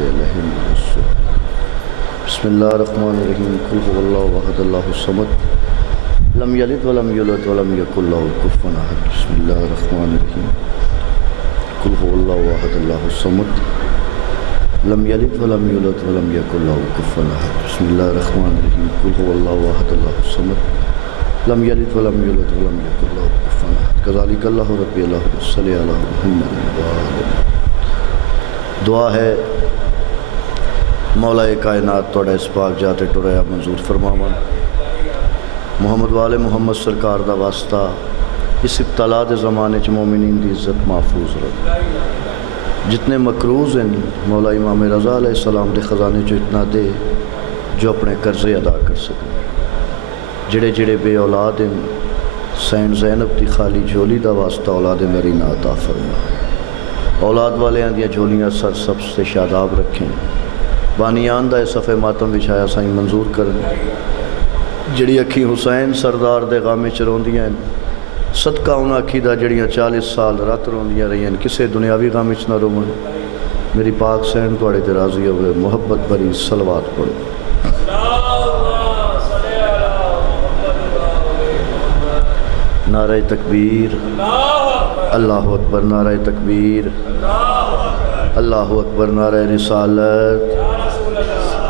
عليهم ولا الضالين. بسم الله الرحمن الرحيم. قل هو الله احد الله الصمد لم يلد ولم يولد ولم يكن له كفوا احد. بسم الله الرحمن الرحيم. قل هو الله احد الله الصمد لم يلد ولم يولد ولم يكن له كفوا احد. بسم الله الرحمن الرحيم. قل هو الله احد الله الصمد لم يلد ولم يولد ولم يكن له كفوا احد. كذلك الله ربي الله صلی علی محمد وآلہ. دعا ہے مولا کائنات توڑا اس پاک جاتے ٹریا منظور فرماون. محمد والے محمد سرکار دا واسطہ اس ابتلا دے زمانے چ مومنین دی عزت محفوظ رہے. جتنے مقروض ہیں مولا امام رضا علیہ السلام دے خزانے چ اتنا دے جو اپنے قرضے ادا کر سکیں. جڑے جڑے بے اولاد ہیں سین زینب دی خالی جھولی دا واسطہ اولاد میری نہ عطا فرما. اولاد والے دیا جھولیاں سر سب سے شاداب رکھیں. بانیان دا صفحے ماتم بچھایا سائیں منظور کریں. جڑی اکھی حسین سردار دے غامے چ روندیاں ہیں صدقہ انہاں اکھی دا جڑیاں 40 سال رات روندیاں رہی ہیں کسے دنیاوی غامے چ نہ رومن. میری پاک سین توڑے تے راضی ہوئے محبت بری صلوات پڑھو. نعرہ تکبیر اللہ اکبر. نعرہ تکبیر اللہ اکبر. نعرہ رسالت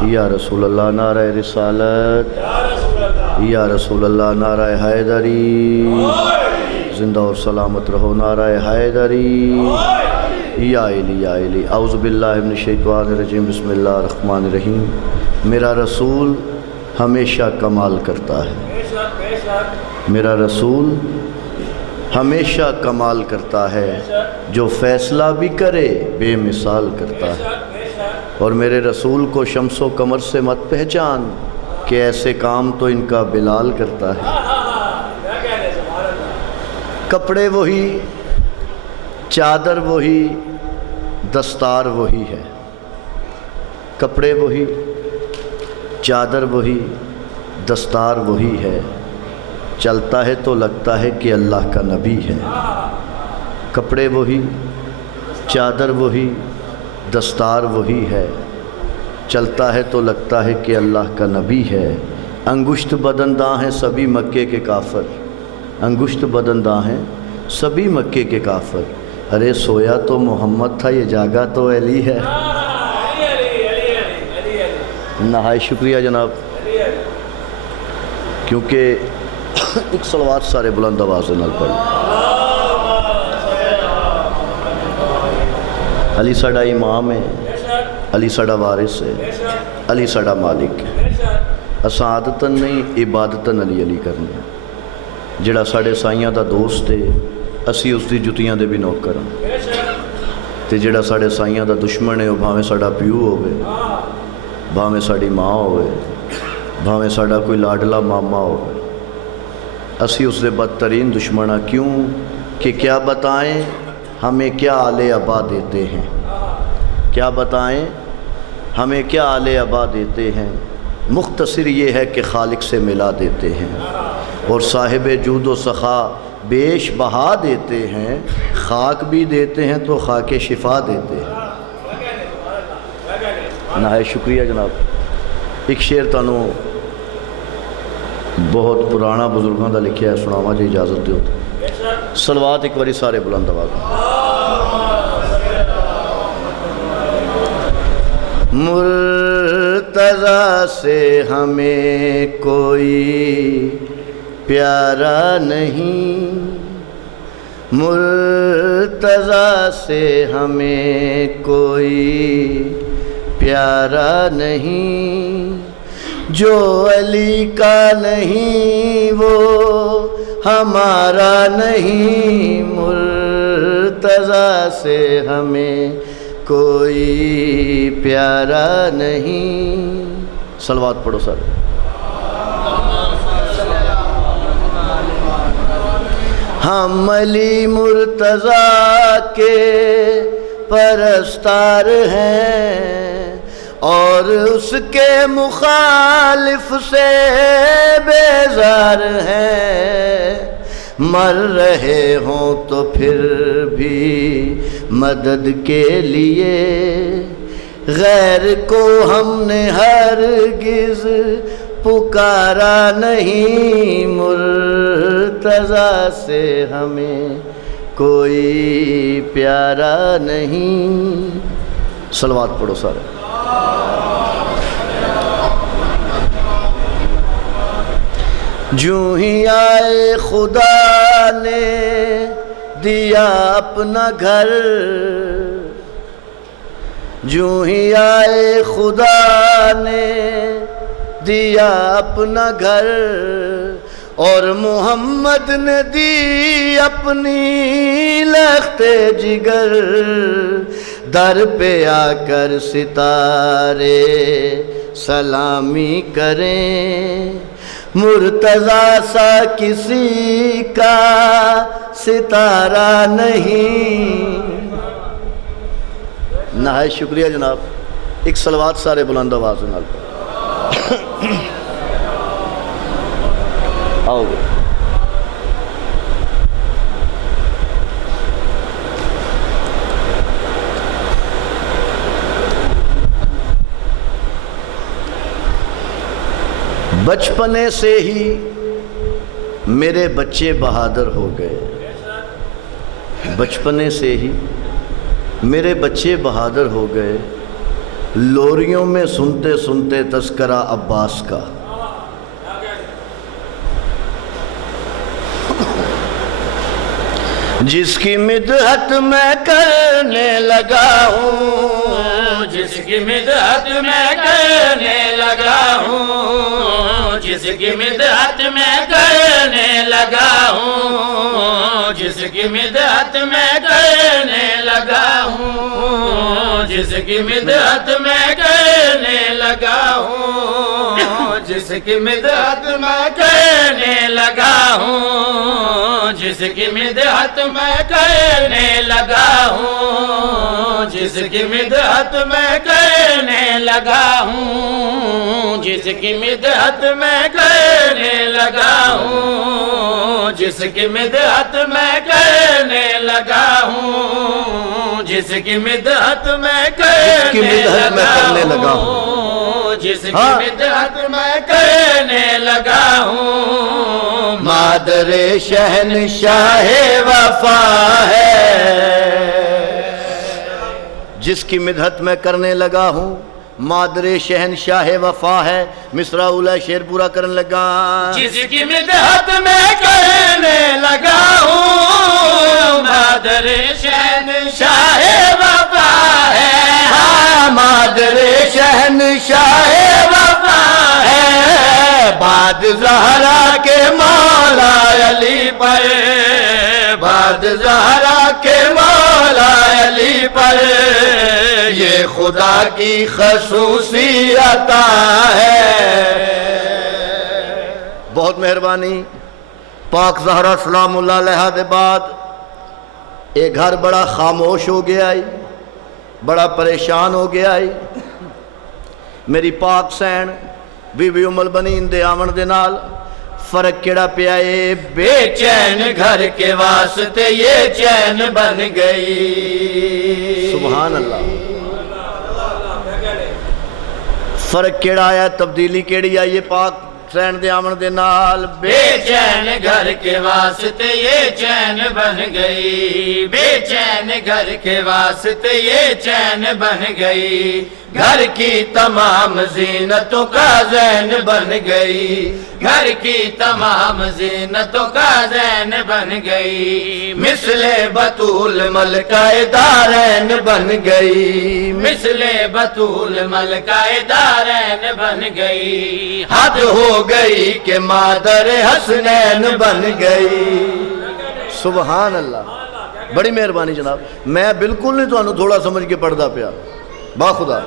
یا رسول اللہ. نعرہ رسالت یا رسول اللہ. نعرہ حیدری زندہ اور سلامت رہو. نعرہ حیدری یا علی یا علی. اعوذ باللہ من الشیطان الرجیم. بسم اللہ الرحمن الرحیم. میرا رسول ہمیشہ کمال کرتا ہے. میرا رسول ہمیشہ کمال کرتا ہے. جو فیصلہ بھی کرے بے مثال کرتا ہے. اور میرے رسول کو شمس و قمر سے مت پہچان کہ ایسے کام تو ان کا بلال کرتا ہے. کپڑے وہی چادر وہی دستار وہی ہے. کپڑے وہی چادر وہی دستار وہی ہے. چلتا ہے تو لگتا ہے کہ اللہ کا نبی ہے. کپڑے وہی چادر وہی دستار وہی ہے. چلتا ہے تو لگتا ہے کہ اللہ کا نبی ہے. انگشت بدنداں ہیں سبھی مکے کے کافر. انگشت بدنداں ہیں سبھی مکے کے کافر. ارے سویا تو محمد تھا یہ جاگا تو علی ہے. نہایت شکریہ جناب. کیونکہ ایک صلوات سارے بلند آواز نال پڑھ. علی ساڈا امام ہے. علی ساڈا وارث ہے. علی ساڈا مالک ہے. اساں عادتاً نہیں عبادتاً علی علی کرنے. جڑا ساڈے سائیاں دا دوست ہے اسی اس دی جتیاں دے بھی نوکر ہاں. تے جڑا ساڈے سائیاں دا دشمن ہے وہ بھاویں ساڈا پیو ہوئے بھاویں ساڈی ماں ہوئے بھاویں ساڈا کوئی لاڈلا ماما ہوئے اسی اس دے بدترین دشمنہ. کیوں کہ کیا بتائیں ہمیں کیا آل ابا دیتے ہیں. کیا بتائیں ہمیں کیا آل ابا دیتے ہیں. مختصر یہ ہے کہ خالق سے ملا دیتے ہیں اور صاحب جود و سخا بیش بہا دیتے ہیں. خاک بھی دیتے ہیں تو خاک شفا دیتے ہیں. نہایت شکریہ جناب. ایک شعر تانوں بہت پرانا بزرگاں دا لکھیا ہے سناواں جی اجازت دیو. صلوات ایک باری سارے بلند آواز. مرتضیٰ سے ہمیں کوئی پیارا نہیں. مرتضیٰ سے ہمیں کوئی پیارا نہیں. جو علی کا نہیں وہ ہمارا نہیں. مرتضیٰ سے ہمیں کوئی پیارا نہیں. صلوات پڑھو سر. ہم علی مرتضیٰ کے پرستار ہیں اور اس کے مخالف سے بیزار ہیں. مر رہے ہوں تو پھر بھی مدد کے لیے غیر کو ہم نے ہرگز پکارا نہیں، مرتضیٰ سے ہمیں کوئی پیارا نہیں۔ صلوات پڑھو سارے۔ جوں ہی آئے خدا نے دیا اپنا گھر، جوں ہی آئے خدا نے دیا اپنا گھر، اور محمد نے دی اپنی لخت جگر، در پہ آ کر ستارے سلامی کریں، مرتضیٰ سا کسی کا ستارہ نہیں۔ نہایت شکریہ جناب، ایک صلوات سارے بلند آواز نال آؤ گے۔ بچپنے سے ہی میرے بچے بہادر ہو گئے، بچپنے سے ہی میرے بچے بہادر ہو گئے، لوریوں میں سنتے سنتے تذکرہ عباس کا، جس کی مدحت میں کرنے لگا ہوں، جس کی مدحت میں کرنے لگا ہوں، جس کی مدحت میں کرنے لگا ہوں، جس کی مدحت میں کرنے لگا ہوں، جس کی مدحت میں کرنے لگا ہوں، جس کی مدحت میں کرنے لگا ہوں، جس کی مدحت میں کرنے لگا ہوں، جس کی مدحت میں کرنے لگا ہوں، جس کی مدحت میں کرنے لگا ہوں، جس کی مدحت میں کرنے لگا ہوں، جس کی مدحت میں کرنے لگا ہوں، جس کی مدحت میں کرنے لگا ہوں، مادر شہنشاہ وفا ہے، جس کی مدحت میں کرنے لگا ہوں، مادر شہنشاہ وفا ہے۔ مصرع اولا شعر پورا کرنے لگا، جس کی مدحت میں کرنے لگا ہوں، مادر شہنشاہ وفا ہے، مادر شہنشاہ وفا ہے، بعد زہرا کے مولا علی پر، بعد زہرا کے مولا علی پر، یہ خدا کی خصوصی عطا ہے۔ بہت مہربانی۔ پاک زہرا سلام اللہ علیہ دے بعد ایک گھر بڑا خاموش ہو گیا ہے، بڑا پریشان ہو گیا ہے۔ میری پاک سین بی بی ام البنین دے آمن دے نال فرق کیڑا پیا ہے، بے چین گھر کے واسطے یہ چین بن گئی۔ سبحان اللہ۔ فرق کیڑا آیا، تبدیلی کیڑی آئی ہے پاک سین دے آمن دے نال، بے چین گھر کے واسطے یہ چین بن گئی، بے چین گھر کے واسطے یہ چین بن گئی، گھر کی تمام زینتوں کا زین بن گئی، گھر کی تمام زینتوں کا زین بن گئی، مثل بطول ملکہ دارین بن گئی، مثل بطول ملکہ دارین بن گئی، حد ہو گئی کہ مادر حسنین بن گئی۔ سبحان اللہ۔ بڑی مہربانی جناب، میں بالکل نہیں تو تھوڑا سمجھ کے پڑھدا پیا، با خدا۔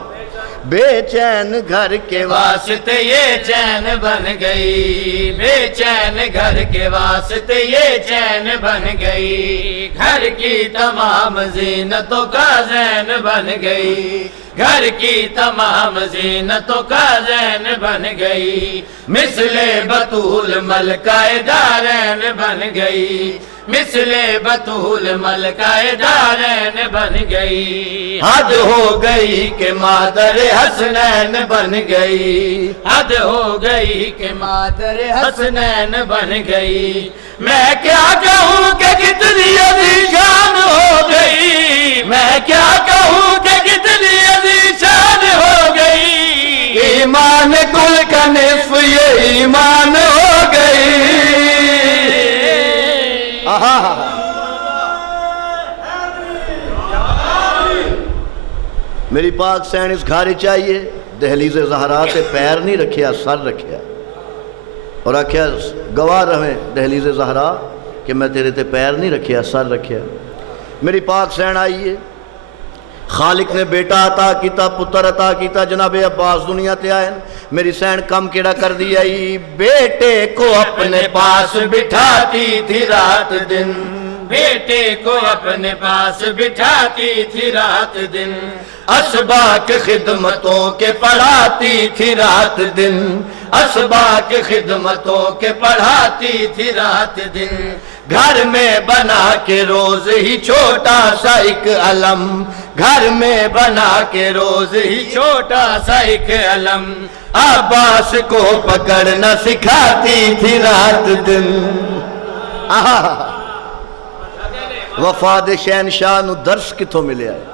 بے چین گھر کے واسطے یہ چین بن گئی، بے چین گھر کے واسطے یہ چین بن گئی، گھر کی تمام زینتوں کا زین بن گئی، گھر کی تمام زینتوں کا زین بن گئی، مثل بطول ملکہ دارین بن گئی، مثل بطول ملکہ دارین بن گئی حد ہو گئی کہ مادر حسنین بن گئی حد ہو گئی کہ مادر حسنین بن گئی میں کیا کہوں کہ کتنی عظیم شان ہو گئی میں کیا کہوں کہ کتنی عظیم شان ہو گئی ایمان کل کا نصف یہ ایمان ہو گئی میری پاک سین اس گھر چاہیے دہلیز زہرا تے پیر نہیں رکھیا سر رکھیا اور آکھیا گواہ رہیں دہلیز زہرا کہ میں تیرے تے پیر نہیں رکھیا سر رکھیا میری پاک سین آئیے خالق نے بیٹا عطا کیتا پتر عطا کیتا جناب عباس دنیا تے آئے میری سین کم کیڑا کر دیا بیٹے کو اپنے پاس بٹھاتی تھی رات دن بیٹے کو اپنے پاس بٹھاتی تھی رات دن اسباق خدمتوں کے پڑھاتی تھی رات دن اسباق خدمتوں کے پڑھاتی تھی رات دن گھر میں بنا کے روز ہی چھوٹا سا ایک علم گھر میں بنا کے روز ہی چھوٹا سا ایک علم عباس کو پکڑنا سکھاتی تھی رات دن وفاد شہنشاہ نو درس کتھوں ملے آئے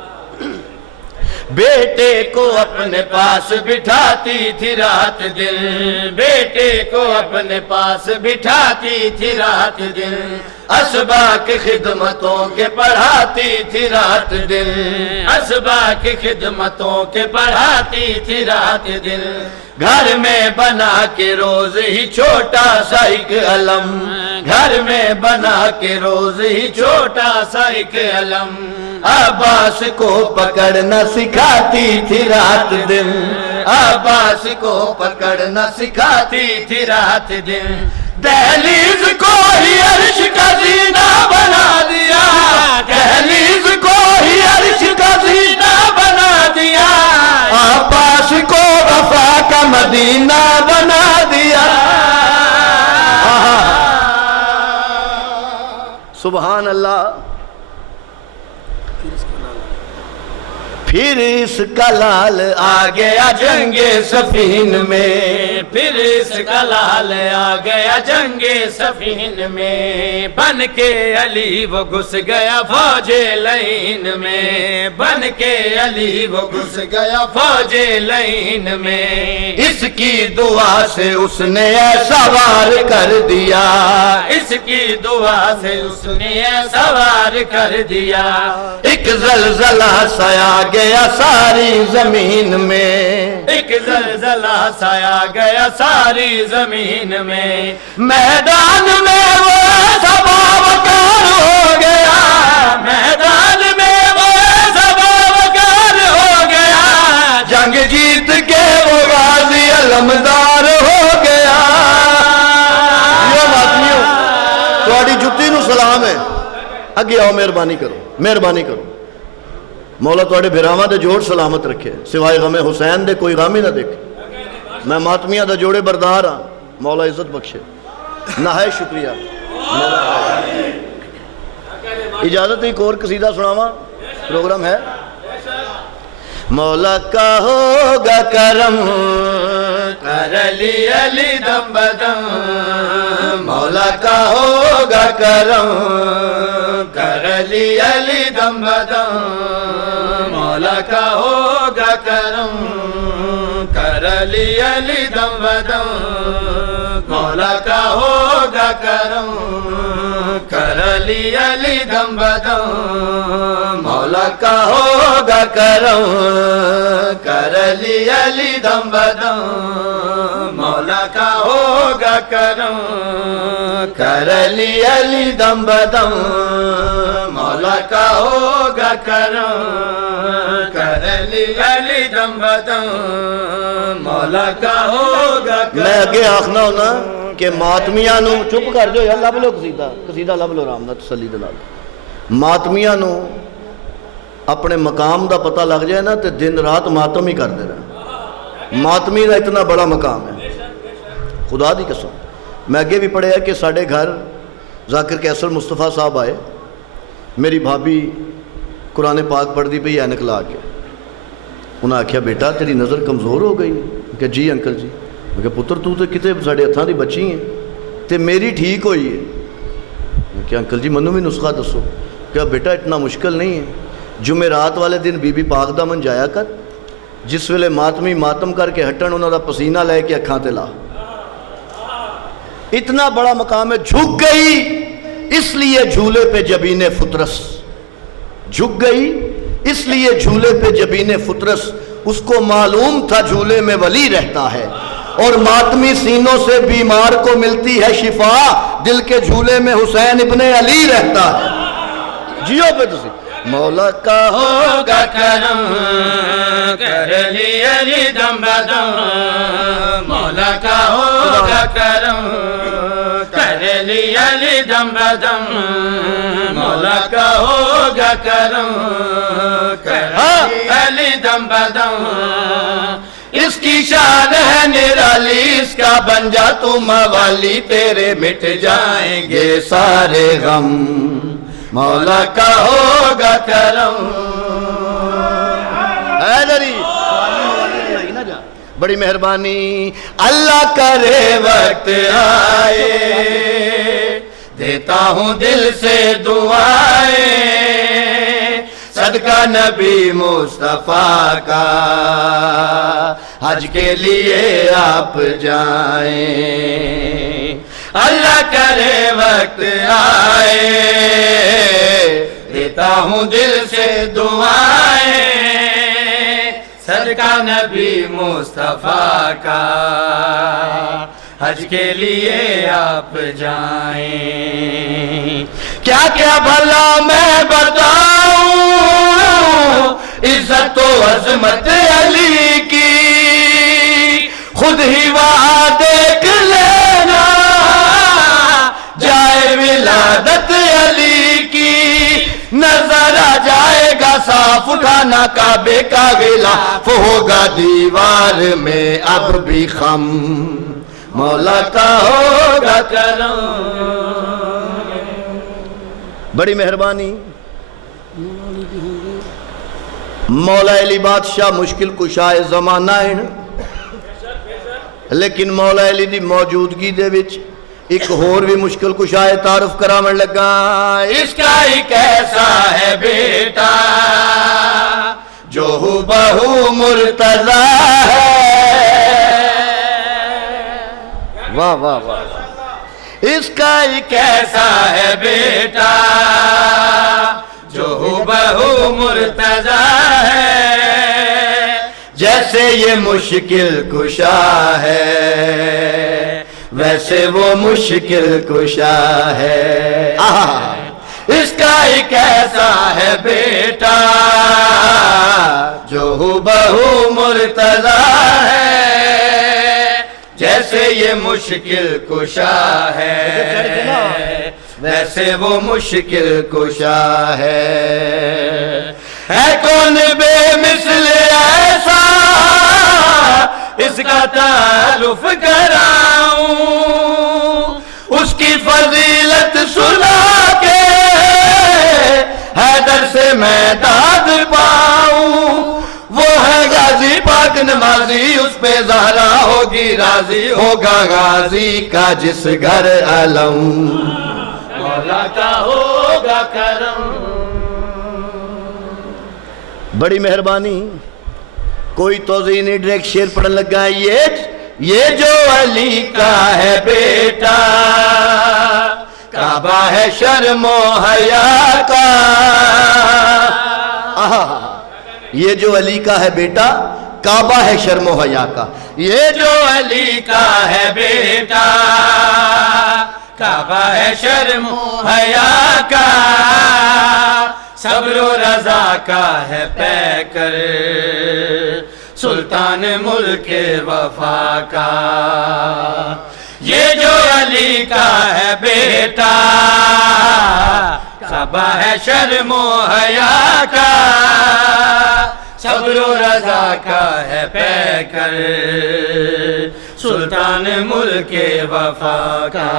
بیٹے کو اپنے پاس بٹھاتی تھی رات دن بیٹے کو اپنے پاس بٹھاتی تھی رات دن اسباق خدمتوں کے پڑھاتی تھی رات دن اسباق خدمتوں کے پڑھاتی تھی رات دن گھر میں بنا کے روز ہی چھوٹا سا ایک علم گھر میں بنا کے روز ہی چھوٹا سا ایک علم عباس کو پکڑنا سکھاتی تھی رات دن عباس کو پکڑنا سکھاتی تھی رات دن دہلیز کو ہی عرش کا زینہ بنا دیا دہلیز کو ہی عرش کا زینہ بنا دیا عباس کو وفا کا مدینہ بنا دیا سبحان اللہ پھر اس کا لال آ گیا جنگ صفین میں پھر اس کا لال آ گیا جنگ صفین میں بن کے علی وہ گھس گیا فوج لین میں بن کے علی وہ گھس گیا فوج لین میں اس کی دعا سے اس نے ایسا وار کر دیا اس کی دعا سے اس نے ایسا وار کر دیا ایک زلزلہ سیا گیا ساری زمین میں ایک زلزلہ سایا گیا ساری زمین میں میدان میں وہ ایسا باوقار ہو گیا میدان میں وہ ایسا باوقار ہو گیا جنگ جیت کے وہ غازی علمدار ہو گیا یہ ماتمیوں تھوڑی جتی نو سلام ہے اگے آؤ مہربانی کرو مولا توڑے بھراواں دے جوڑ سلامت رکھے سوائے غم حسین دے کوئی غم ہی نہ دیکھے میں ماتمیاں دا جوڑے بردار ہاں مولا عزت بخشے نہائے شکریہ اجازت ایک اور قصیدہ سناواں پروگرام ہے مولا کا ہوگا کرم کر علی علی دم بدم مولا کا ہوگا کرم کر علی علی دم بدم مولا کا ہوگا کرم کر علی علی دم بدم مولا کا ہوگا کرم کر علی علی دم بدم مولا کا ہوگا کرم کر علی علی دم بدم مولا کا ہوگا کرم کر علی علی دم بدم مولا کا ہوگا کرم کر علی علی دم بدم مولا کا ہوگا کرم میں اگے آخنا ہونا کہ ماتمیاں نو چپ کر جو یا لب لو قصیدہ لب لو رام نال تسلی دے نال ماتمیاں نو اپنے مقام دا پتہ لگ جائے نا تے دن رات ماتم ہی کر دے رہا ماتمی دا اتنا بڑا مقام ہے خدا دی قسم میں اگے بھی پڑھیا کہ ساڑھے گھر ذاکر کیسر مصطفیٰ صاحب آئے، میری بھابی قرآن پاک پڑھ دی پئی اینک لا کے، انہاں آکھیا بیٹا تیری نظر کمزور ہو گئی؟ میں کہا جی انکل جی۔ میں کہا پتر تو کتے ساڑے ہتھاں دی بچی ہیں تے میری ٹھیک ہوئی ہے۔ میں کہا انکل جی منو بھی نسخہ دسو۔ کہا بیٹا اتنا مشکل نہیں ہے، جمعرات والے دن بی بی پاک دا من جایا کر، جس ویلے ماتمی ماتم کر کے ہٹن انہوں دا پسینہ لے کے اکھاں تے لا۔ اتنا بڑا مقام ہے۔ جھک گئی اس لیے جھولے پہ جبین فطرس، جھک گئی اس لیے جھولے پہ جبین فطرس، اس کو معلوم تھا جھولے میں ولی رہتا ہے، اور ماتمی سینوں سے بیمار کو ملتی ہے شفا، دل کے جھولے میں حسین ابن علی رہتا ہے۔ جیو پہ تسی مولا کا ہوگا کرم کر لی علی دم بدم، مولا کا ہوگا کرم کر لی علی دم بدم، مولا کا ہوگا کرم کر لی علی دم بدم، اس کی شان ہے نرالی، اس کا بن جا تو موالی، تیرے مٹ جائیں گے سارے غم، مولا کا ہوگا کرم۔ حیدری بڑی مہربانی، اللہ کرے وقت آئے، دیتا ہوں دل سے دعائیں، صدقہ نبی مصطفیٰ کا حج کے لیے آپ جائیں۔ اللہ کرے وقت آئے، دیتا ہوں دل سے دعائیں، صدقہ نبی مصطفیٰ کا حج کے لیے آپ جائیں۔ کیا کیا بھلا میں بتاؤں عزت و عظمت علی کی، خود ہی وہاں دیکھ لینا جائے ولادت علی کی، نظر آ جائے گا صاف اٹھانا کعبے کا غلاف، ہوگا دیوار میں اب بھی خم، مولا کا ہوگا کرم۔ بڑی مہربانی، مولا علی بادشاہ مشکل کشائے زمانہ ہے، لیکن مولا علی دی موجودگی دے وچ ایک اور بھی مشکل کشائے تعارف کرامن لگا۔ اس کا ایک ایسا ہے بیٹا جو ہو بہو مرتضی ہے، واہ واہ واہ، اس کا ایک ایسا ہے بیٹا جو ہو بہو مرتضی ہے، جیسے یہ مشکل کشا ہے ویسے وہ مشکل کشا ہے۔ اس کا ایک ایسا ہے بیٹا جو ہو بہو مرتضی ہے، جیسے یہ مشکل کشا ہے ویسے وہ مشکل کشا ہے۔ کون بے مثل ایسا اس کا تعارف کراؤں، اس کی فضیلت سنا کے حیدر سے میں داد پاؤں، وہ ہے غازی پاک نمازی، اس پہ زہرا ہوگی راضی، ہوگا غازی کا جس گھر علم، مولا کا ہوگا کرم۔ بڑی مہربانی، کوئی توضیح نہیں، ڈائریکٹ شعر پڑھن لگا۔ یہ جو علی کا ہے بیٹا کعبہ ہے شرم و حیا کا، یہ جو علی کا ہے بیٹا کعبہ ہے شرم و حیا کا، یہ جو علی کا ہے بیٹا کعبہ ہے شرم و حیا کا، صبر و رضا کا ہے پیکر سلطان ملک وفا کا، یہ جو علی کا ہے بیٹا کعبہ ہے شرم و حیا کا، صبر و رضا کا ہے پیکر سلطان ملک وفا کا،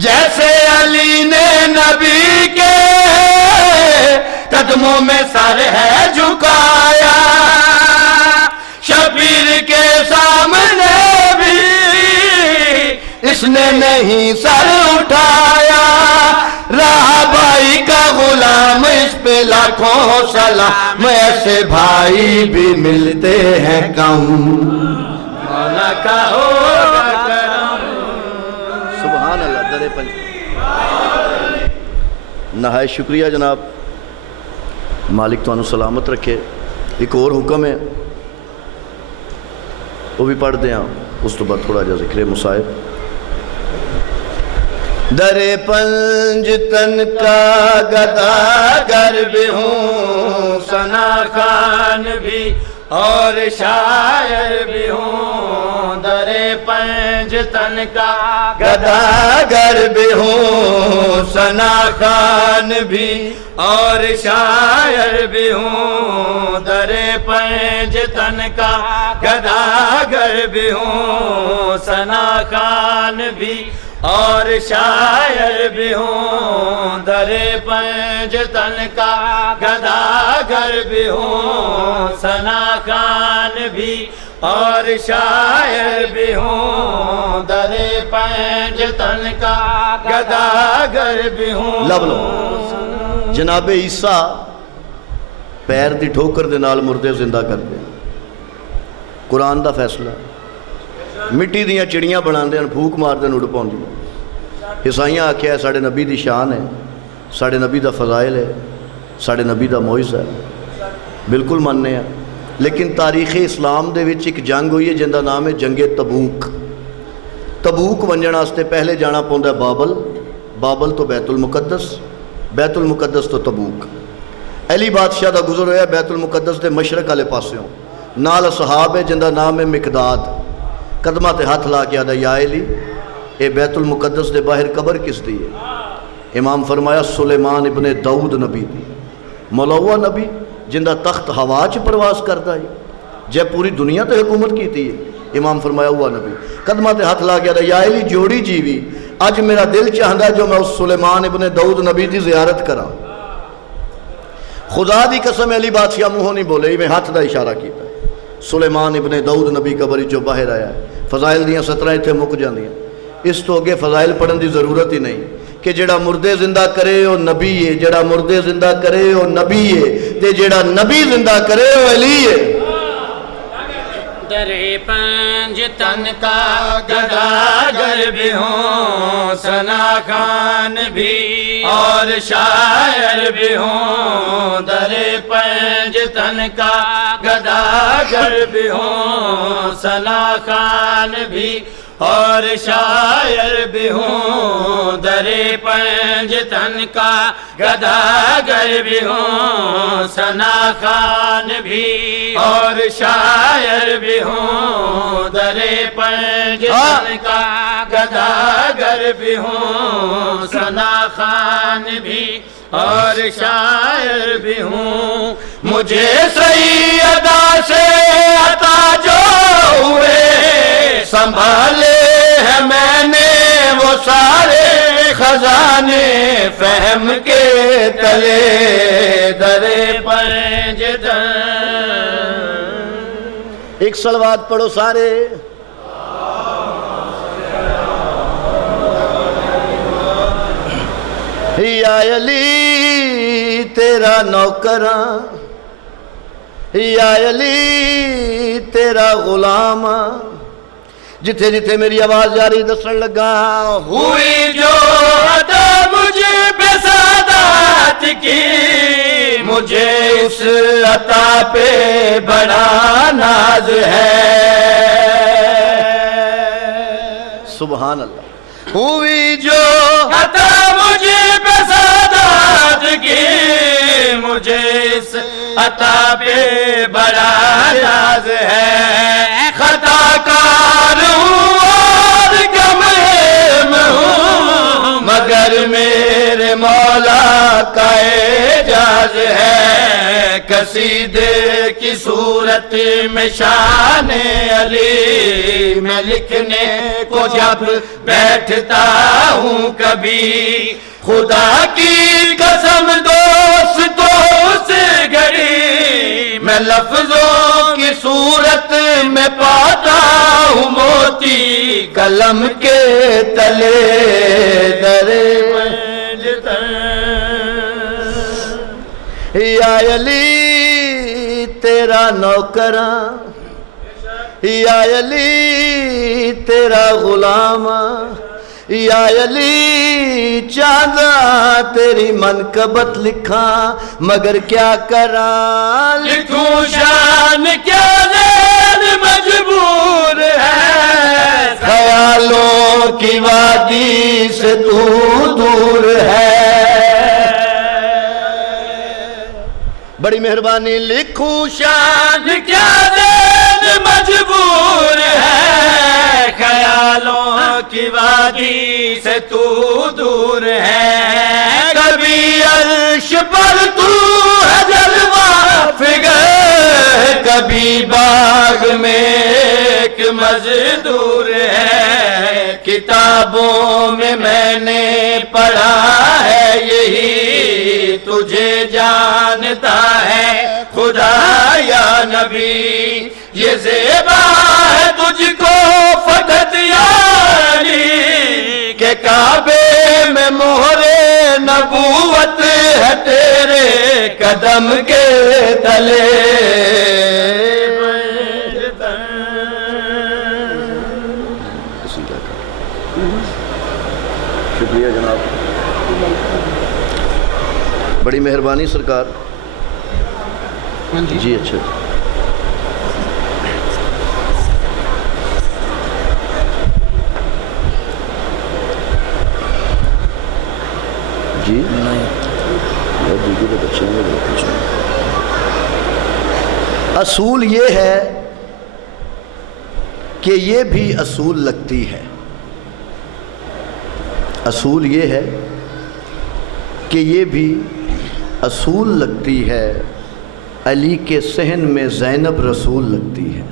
جیسے علی نے نبی کے قدموں میں سر ہے جھکایا، شبیر کے سامنے بھی اس نے نہیں سر اٹھایا، رہا بھائی کا غلام اس پہ لاکھوں سلام، ایسے بھائی بھی ملتے ہیں کم، مولا کا ہوگا کرم۔ سبحان اللہ۔ درے پنج نہایت شکریہ جناب، مالک تانوں سلامت رکھے۔ ایک اور حکم ہے وہ بھی پڑھ دیں، اس تو بعد تھوڑا جا ذکر مصائب۔ در پنج تن کا گداگر بھی ہوں، ثنا خان بھی اور شاعر بھی ہوں، در پنج تن کا گداگر بھی ہوں، ثنا خان بھی اور شاعر بھی ہوں، در پنج تن کا گداگر بھی ہوں، ثنا خان بھی اور شاعر بھی ہوں، در پنج تن کا گداگر بھی ہوں، ثنا خان بھی اور شاعر بھی ہوں، در پنج تن کا گداگر بھی ہوں۔ لب لو جناب عیسیٰ پیر دی ٹھوکر دے نال مردے زندہ کر دے، قرآن دا فیصلہ۔ مٹی دیاں چڑیاں بنا دیں، پھوک مار دیں، اڑ پاؤں دی۔ عیسائیاں آکھیا ہے ساڑھے نبی دی شان ہے، ساڑھے نبی دا فضائل ہے، ساڑھے نبی دا معجزہ ہے، بالکل ماننے ہیں۔ لیکن تاریخ اسلام دے وچ ایک جنگ ہوئی ہے جن دا نام ہے جنگ تبوک۔ تبوک ونجن واسطے پہلے جانا پوندا ہے بابل، بابل تو بیت المقدس، بیت المقدس تو تبوک۔ علی بادشاہ دا گزر ہویا بیت المقدس دے مشرق والے پاسوں، نال اصحاب ہے جن دا نام ہے مقداد، قدمہ تے ہاتھ لا کے آدھا یا علی اے بیت المقدس دے باہر قبر کس دی ہے؟ امام فرمایا سلیمان ابن داؤد نبی دی، مولوہ نبی جن دا تخت ہوا چ پرواز کرتا ہے، جے پوری دنیا تے حکومت کیتی ہے، امام فرمایا ہوا نبی، قدمہ تے ہاتھ لا کے آدھا یا علی جوڑی جیوی اج میرا دل چاہندا جو میں اس سلیمان ابن داؤد نبی دی زیارت کراں۔ خدا دی قسم علی بادشاہ منہوں نہیں بولے، میں ہاتھ دا اشارہ کیتا ہے۔ سلیمان ابن داؤد نبی قبر جو باہر آیا ہے، فضائل دیاں 17 اتنے مک جاندیاں، اس تو اگے فضائل پڑھن دی ضرورت ہی نہیں کہ جڑا مردے زندہ کرے وہ نبی ہے، جڑا مردے زندہ کرے وہ نبی ہے، تے جڑا نبی زندہ کرے وہ علی ہے۔ در پنج تن کا گداگر بھی ہوں، ثنا خان بھی اور شاعر بھی ہوں، در پنج تن کا گداگر بھی ہوں، ثنا خان بھی اور شاعر بھی ہوں، در پنج تن کا گداگر بھی ہوں، ثنا خان بھی اور شاعر بھی ہوں، در پنج تن کا گداگر بھی ہوں، ثنا خان بھی اور شاعر بھی ہوں۔ مجھے سیدہ سے عطا جو ہوئے سنبھالے ہیں میں نے وہ سارے خزانے فہم کے تلے، در پنج تن۔ ایک صلوات پڑھو سارے۔ یا علی تیرا نوکراں، یا علی تیرا غلام، جتھے جتھے میری آواز جاری دسن لگا، ہوئی جو عطا مجھے پہ سعادت کی، مجھے اس عطا پہ بڑا ناز ہے۔ سبحان اللہ۔ ہوئی جو عطا مجھے پہ سعادت کی، مجھے اس عطا پہ بڑا ناز ہے۔ خطا کار ہوں اور گمہم ہوں، مگر میرے مولا کا اعجاز ہے۔ قصیدے کی صورت میں شان علی میں لکھنے کو جب بیٹھتا ہوں کبھی خدا کی قسم دوستوں سے گھڑی میں لفظوں کی صورت میں پاتا ہوں موتی قلم کے تلے درے یا علی تیرا نوکراں یا علی تیرا غلام یا علی چاہتا تیری منقبت لکھاں مگر کیا کراں لکھوں شان کیا زین مجبور ہے خیالوں کی وادی سے تو دور ہے بڑی مہربانی لکھوں شان کیا زین مجبور ہے خیالوں کی وادی سے تو دور ہے کبھی عرش پر تو ہے جلوہ فگر کبھی باغ میں ایک مزدور ہے کتابوں میں نے پڑھا ہے یہی تجھے جانتا ہے خدا یا نبی یہ زیبا ہے تجھ کو فقط یاری کہ کعبے میں مہر نبوت ہے تیرے قدم کے تلے شکریہ جناب بڑی مہربانی سرکار جی اچھا جی اصول یہ ہے کہ یہ بھی اصول لگتی ہے اصول یہ ہے کہ یہ بھی اصول لگتی ہے علی کے صحن میں زینب رسول لگتی ہے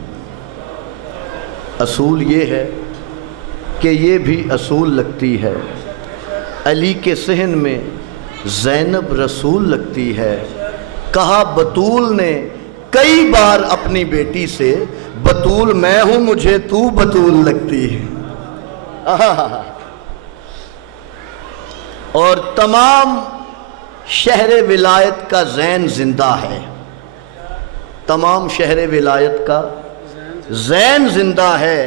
اصول یہ ہے کہ یہ بھی اصول لگتی ہے علی کے صحن میں زینب رسول لگتی ہے کہا بطول نے کئی بار اپنی بیٹی سے بطول میں ہوں مجھے تو بطول لگتی ہے اور تمام شہر ولایت کا زین زندہ ہے تمام شہر ولایت کا زین زندہ ہے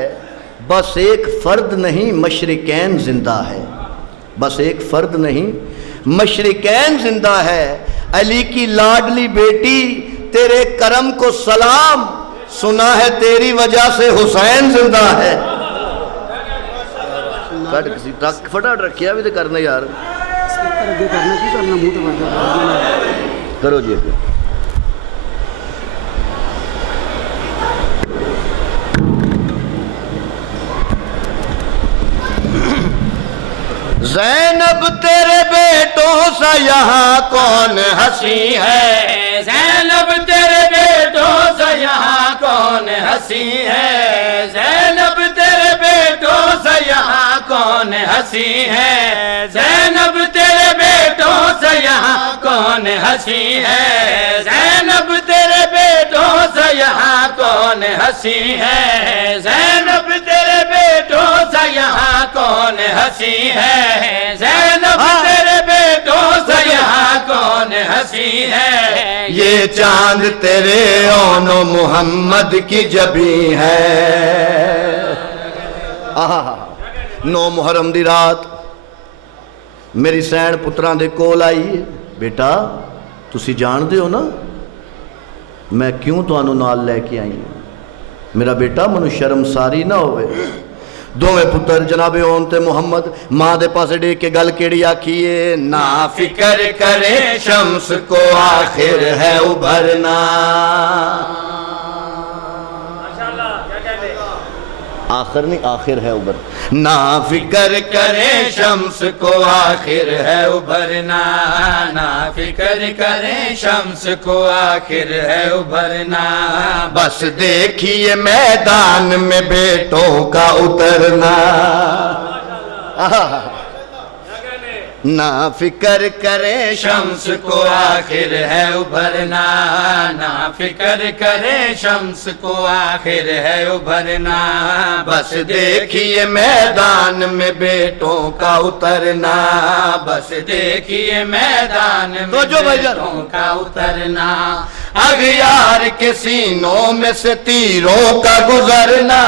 بس ایک فرد نہیں مشرقین زندہ ہے بس ایک فرد نہیں مشرقین زندہ ہے علی کی لاڈلی بیٹی تیرے کرم کو سلام سنا ہے تیری وجہ سے حسین زندہ ہے فٹاٹ رکھیا بھی تو کرنا یار کرو جی زینب تیرے بیٹوں سا یہاں کون ہنسی ہے زینب تیرے بیٹوں سا یہاں کون ہنسی ہے زینب تیرے بیٹوں سا یہاں کون ہنسی ہے زینب تیرے بیٹوں سے یہاں کون ہنسی ہے زینب تیرے بیٹوں سے یہاں کون ہنسی ہے زینب تیرے بیٹوں سے یہاں کون ہنسی ہے زینب تیرے بیٹوں سے یہاں کون ہنسی ہے یہ چاند تیرے اون و محمد کی جبیں ہے نو محرم دی رات میری سین پتران دے کول آئی بیٹا تسی جان دے ہو نا میں کیوں تو آنو نال لے کے آئی میرا بیٹا منو شرم ساری نہ ہوئے دوویں پتر جناب اون تے محمد ماں دے پاسے ڈے کے گل کیڑی آکھیے نا فکر کرے شمس کو آخر ہے ابھرنا آخر نہیں آخر ہے ابھر. نا فکر کرے شمس کو آخر ہے ابھرنا، نا فکر کرے شمس کو آخر ہے ابھرنا، بس دیکھیے میدان میں بیٹوں کا اترنا. نا فکر کرے شمس کو آخر ہے ابھرنا، نا فکر کرے شمس کو آخر ہے ابھرنا، بس دیکھیے میدان میں بیٹوں کا اترنا، بس دیکھیے میدان میں بیٹوں کا اترنا. اغیار کے سینوں میں سے تیروں کا گزرنا،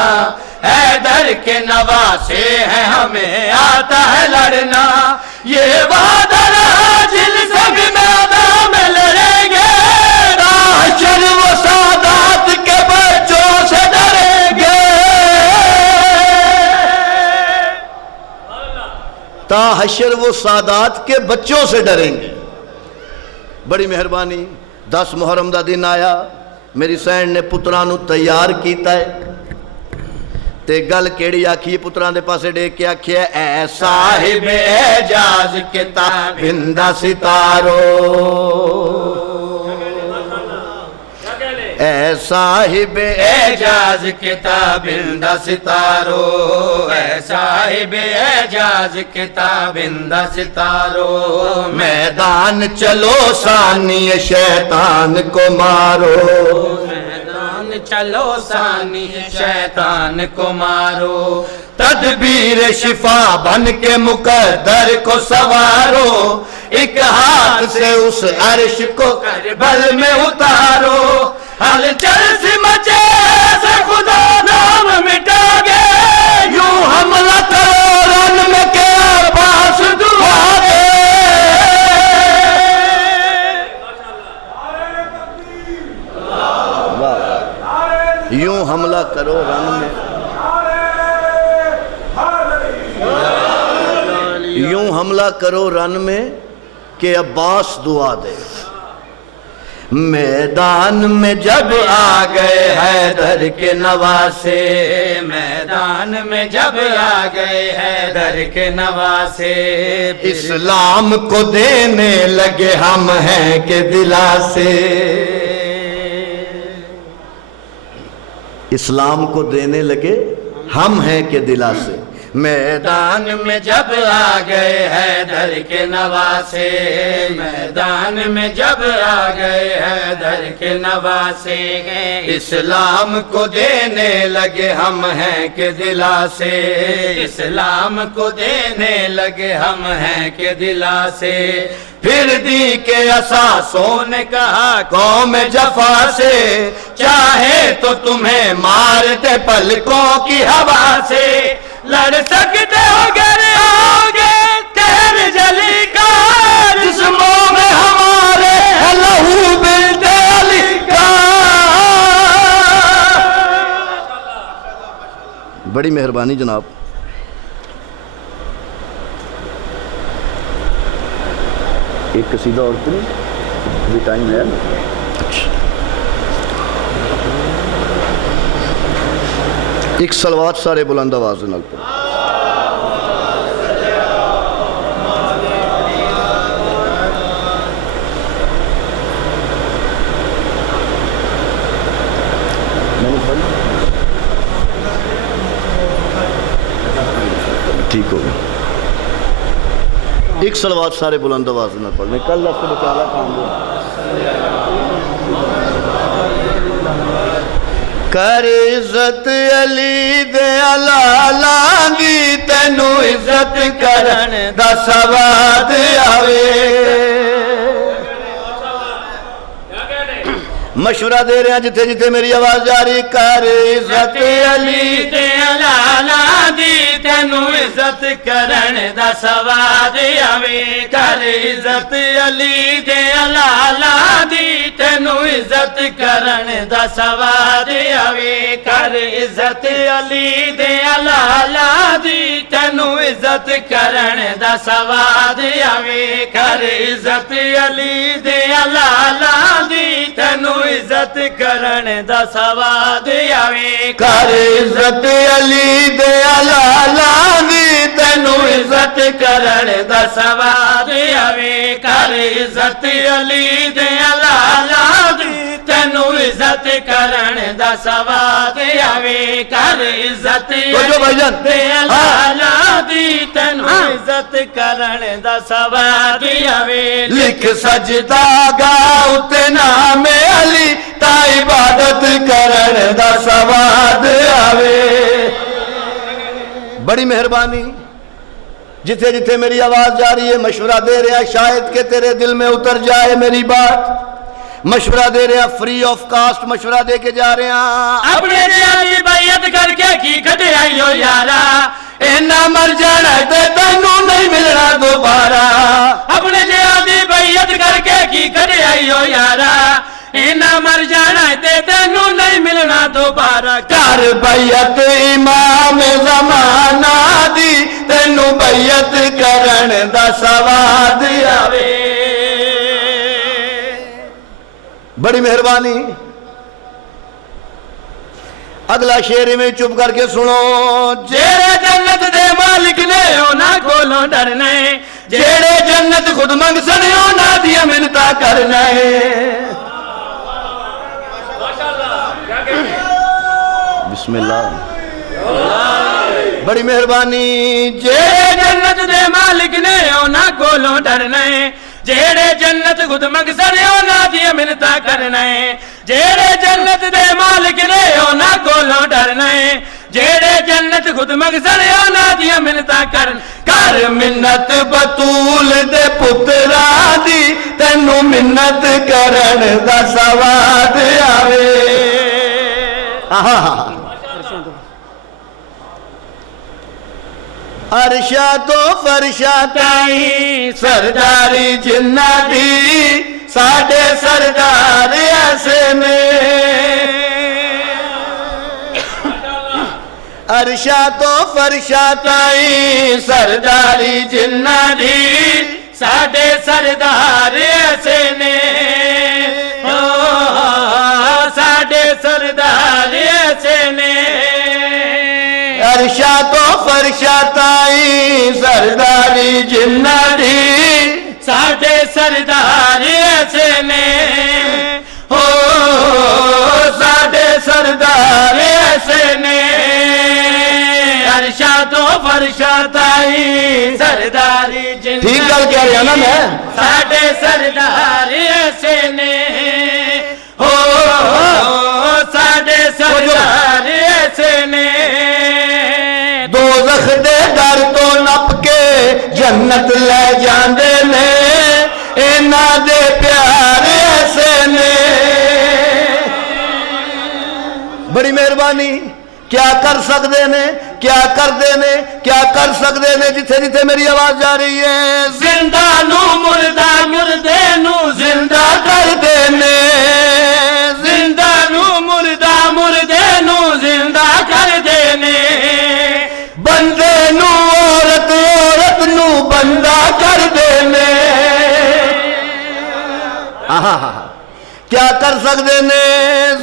حیدر کے نواسے ہیں ہمیں آتا ہے لڑنا. یہ وعدہ رہا جن سب میدان میں لڑیں گے، حشر وہ سادات کے بچوں سے ڈریں گے. تا حشر وہ سادات کے بچوں سے ڈریں گے. بڑی مہربانی. 10 محرم دا دن آیا، میری سین نے پترانو تیار کیتا ہے تے گل کیڑی آکھی پتران دے پاسے ڈیک کے آکھی ہے اے صاحب اعجاز کتابندہ ستارو، اے صاحب اعجاز کتابندہ ستارو، اے صاحب اعجاز کتابندہ ستارو، میدان چلو ثانی شیطان کو مارو، میدان چلو ثانی شیطان کو مارو، تدبیر شفا بن کے مقدر کو سوارو، ایک ہاتھ سے اس عرش کو کربل میں اتارو، حل چل سے مچے سے خدا نام مٹا گے، یوں حملہ کرو رن میں کے عباس دعا دے. یوں حملہ کرو رن میں، یوں حملہ کرو رن میں کہ عباس دعا دے. میدان میں جب آ گئے حیدر کے نواسے، میدان میں جب آ گئے حیدر کے نواسے، اسلام کو دینے لگے ہم ہیں کہ دلاسے، اسلام کو دینے لگے ہم ہیں کہ دلاسے. میدان میں جب آ گئے حیدر کے نواسے، میدان میں جب آ گئے حیدر کے نواسے، اسلام کو دینے لگے ہم ہیں کہ دلاسے، اسلام کو دینے لگے ہم ہیں کہ دلاسے. پھر دی کے اساسوں نے کہا قوم جفا سے، چاہے تو تمہیں مار دے پلکوں کی ہوا سے، لڑ سکتے ہو گر آگے تیر جلی کا، جسموں میں ہمارے ہے لہو بنت علی کا. بڑی مہربانی جناب. ایک قصیدہ اور پڑھی، ابھی ٹائم ہے. اچھا، ایک صلوات سارے بلند آواز نال پڑھو. ٹھیک ہوگا. ایک صلوات سارے بلند آواز نال پڑھنے. کل لفظ بچالا کام دو. کر عزت علی دے علالہ دی، تینو عزت کرن دا سواد آوے. مشورہ دے رہے ہیں جتھے جتھے میری آواز جاری. کر عزت علی دے علالہ دی، تینو عزت کرن دا سواد آوے. کر عزت علی دے علالہ دی، تینو عزت کرن دا سواد آوے. کر عزت علی دے علالہ دی، تینو عزت کرن دا سواد آوے. کر عزت علی دے علالہ دی، تینو عزت کرن دا سواد آوے کر عزت علی دے لالا دی تینو عزت کرن دا سواد آوے کر عزت علی دے لالا دی تینو عزت کرن دا سواد آوے کر عزت دے لالا دی تینو عزت کرن دا سواد آوے لکھ سجدہ گا اتے نام علی تا عبادت کرن دا سواد آوے بڑی مہربانی جتھے جتھے میری آواز جا رہی ہے مشورہ دے رہا شاید کہ تیرے دل میں اتر جائے میری بات مشورہ دے رہا فری آف کاسٹ مشورہ دے کے جا رہے ہیں اپنے جیادی بیعت کر کے کی کھٹے آئیو یارا اینا مر جانا تے تینوں نہیں ملنا دوبارہ اپنے جیادی بیعت کر کے کی کھٹے آئیو یارا اینا مر جانا تے تینوں نہیں ملنا دوبارہ کر بیعت امام زمانہ دی تینوں بیعت کرن دا سواد آوے بڑی مہربانی اگلا شعر میں چپ کر کے سنو جیڑے جنت دے مالک نے اونا کولوں ڈرنے جیڑے جنت خود منگ سنے اونا دیا منتا کرنے بسم اللہ بڑی مہربانی جیڑے جنت دے مالک نے اونا کولوں ڈرنے جیڑے جنت خود منگ سنے اونا دیا منتا کرنے جیڑے جنت دے مالک نے اونا کولوں ڈرنے جیڑے جنت خود منگ سنے اونا دیا منتا کرن کر منت بطول دے پترا دی تینوں منت کرن دا سواد آوے عرشا تو فرشا تائیں سرداری جنہ دی ساڑھے سردار ایسے میں عرشا تو فرشا تائیں سرداری جنہ دی ساڑھے سردار ایسے نے ساڑھے سردار ایسے نے عرشا تو فرشا تائیں سرداری جنہ دی ساڑھے سردار ایسے نے ہو ساڑھے سردار ایسے نے عرشا تو فرشا تائیں سرداری جنہ ٹھیک گل کہہ رہا نا میں ساڑھے سردار ایسے نے ہو ساڑھے سردار ایسے نے دوزخ دے در تو نپ کے جنت لے جاندے نے اینا دے پیار ایسے نے بڑی مہربانی کیا کر سکتے نے کیا کر دے نے کیا کر سکتے نے جتھے جتھے میری آواز جا رہی ہے زندہ نو مردہ مردے نو زندہ کر دینے زندہ نو مردہ مردے نو زندہ کر دینے بندے نو عورت عورت نو بندہ کر دینے کیا کر سکتے نے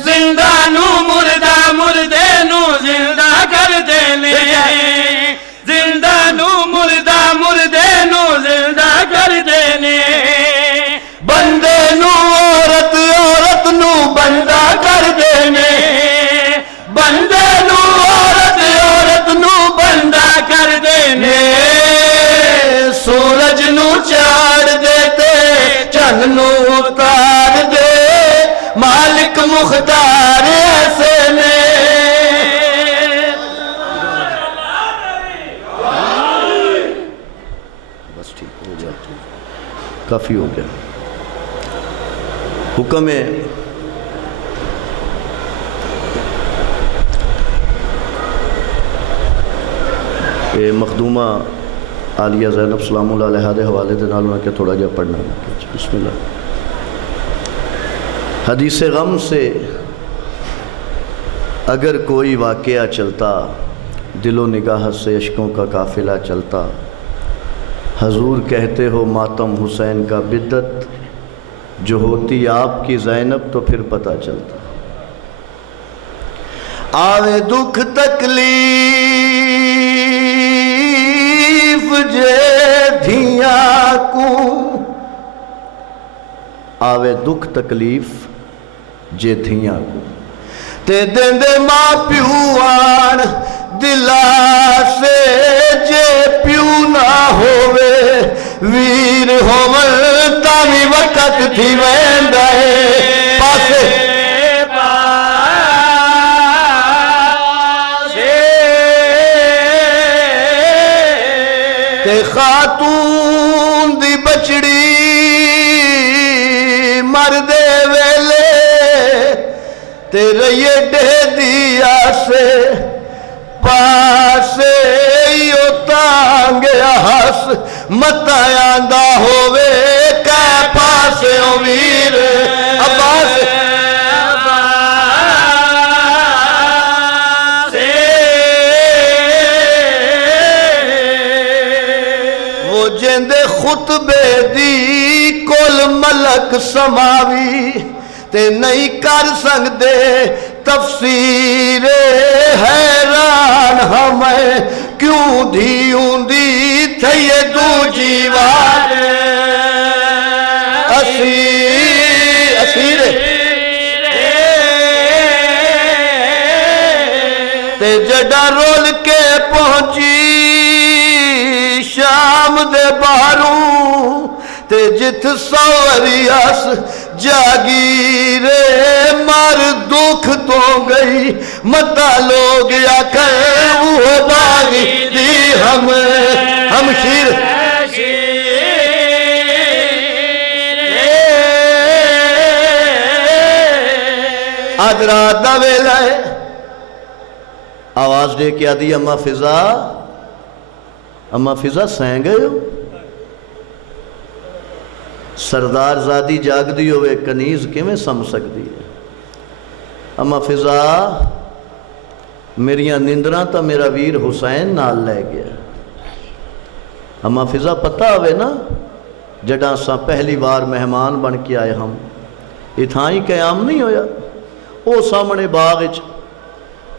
زندہ نو مردہ مردے نو زندہ کر دینے زندہ نو مردہ مردے نو زندہ کر دینے بندے نو عورت عورت نو بندہ کر دینے بندے نو عورت عورت نو بندہ کر دینے سورج نو چاڑ دیتے چند نو اتار دے مالک مختار ایسے نے بس ٹھیک ہو گیا کافی ہو گیا حکم ہے مخدومہ عالیہ زینب سلام اللہ علیہ دے حوالے دے نال انہاں کے تھوڑا جا پڑھنا بسم اللہ حدیث غم سے اگر کوئی واقعہ چلتا دل و نگاہ سے اشکوں کا قافلہ چلتا حضور کہتے ہو ماتم حسین کا بدت جو ہوتی آپ کی زینب تو پھر پتہ چلتا۔ آوے دکھ تکلیف جے دھیاں کو، آوے دکھ تکلیف جے دھیاں کو، تے دیں دے ماں پیوان دلا سے جے پیو نہ ہووے، ویر ہوون تاوی وقت تھی ویندا ہے پاسے تے خاتون دی بچڑی مردے ویلے تے رہیے ڈہ دیا سے پاسے یو تانگیا ہس متا آندا ہووے کہ پاسے او ویر عباس وہ جندے خطبے دی کل ملک سماوی تے نہیں کر سکدے تفسیر حیران ہمیں کیوں دھیوں دی تھئیے دو جیوان اسیر تے جڈا رول کے پہنچی شام دے باروں تے جت سوریاس جاگیرے مار دکھ تو گئی متا لوگ یا کہے وہ باغی دی ہم شیر آج رات دا ویلا ہے آواز دے کے آدھی اماں فضا سین گئے ہو سردار زادی جاگ دی ہوئے کنیز کیویں سم سکتی ہے اما فضا میریاں نندراں تا میرا ویر حسین نال لے گیا اما فضا پتہ ہوئے نا جڑا سا پہلی بار مہمان بن کے آئے ہم اتھاں ہی قیام نہیں ہویا او سامنے باغ وچ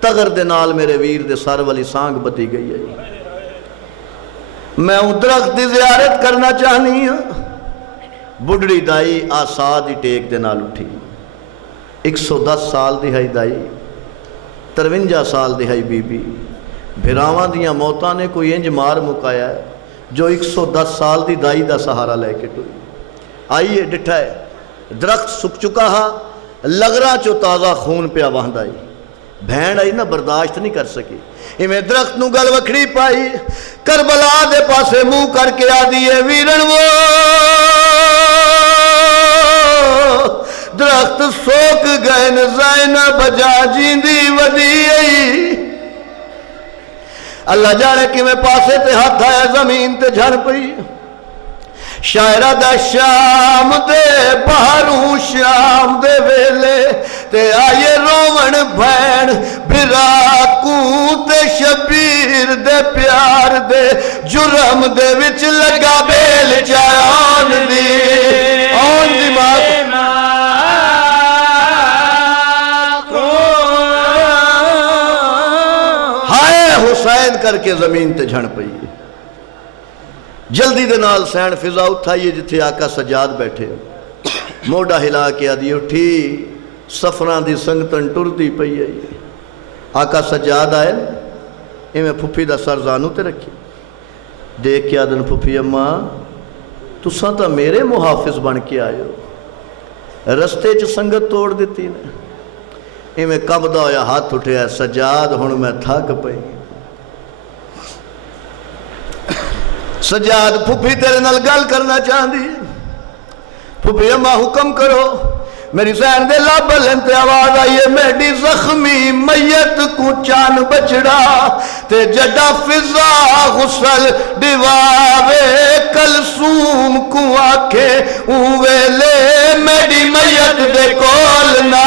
تغر دے نال میرے ویر دے سر والی سانگ بتی گئی ہے میں اون درخت دی زیارت کرنا چاہنی ہوں بڑھڑی دائی آساد ہی ٹیک دے نال اٹھی 110 سال دی ہے دائی 53 سال دی ہے بی بی بھراواں دیاں موتاں نے کوئی انج مار مکایا ہے جو 110 سال دی دائی دا سہارا لے کے ٹوئی آئیے ڈٹھا ہے درخت سک چکا ہا لگرا چو تازہ خون پہ آواہن دائی بھین آئی نا برداشت نہیں کر سکی میں درخت نو گل وکھڑی پائی کربلا دے پاسے منہ کر کے آدھی ہے ویرن وہ درخت سوک گئے زینب بجا جیندی ودی آئی اللہ جانے کہ میں پاسے تے ہاتھ آیا زمین تے جھڑ پئی شاعرہ دا شام دے بہاروں شام دے ویلے تے آئیے رومن بھین بھراکوں تے شبیر دے پیار دے جرم دے وچ لگا بیل چاہان دی آن دی مات ہائے حسین کر کے زمین تے جھڑ پئی جلدی دے نال سین فضا اٹھائیے جتھے آقا سجاد بیٹھے موڑا ہلا کے آدھی اٹھی سفران دی سنگتن ٹردی پئی آئی آقا سجاد آئے میں پھپی دا سر زانو تے رکھی دیکھ کے آدن پھپی اماں تساں تا میرے محافظ بن کے آئے ہو رستے چ سنگت توڑ دیتی نے میں کبدا ہویا ہاتھ اٹھیا سجاد ہن میں تھک پئی سجاد پھپھی تیرے نال گل کرنا چاہندی پھپھی اماں حکم کرو میری سین دے لابل انتے آواز آئیے میڈی زخمی میت کو چان بچڑا تے جڈا فضا غسل ڈیواوے کلسوم کو آکھے اویلے میڈی میت دے کولنا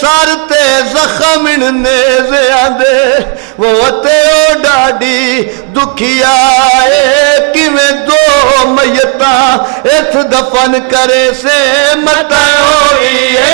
سارتے زخم نیزے آندے وہ تے او ڈاڈی دکھیا اے کیویں دو میتاں اتھ دفن کرے سے متا ہوئی ہے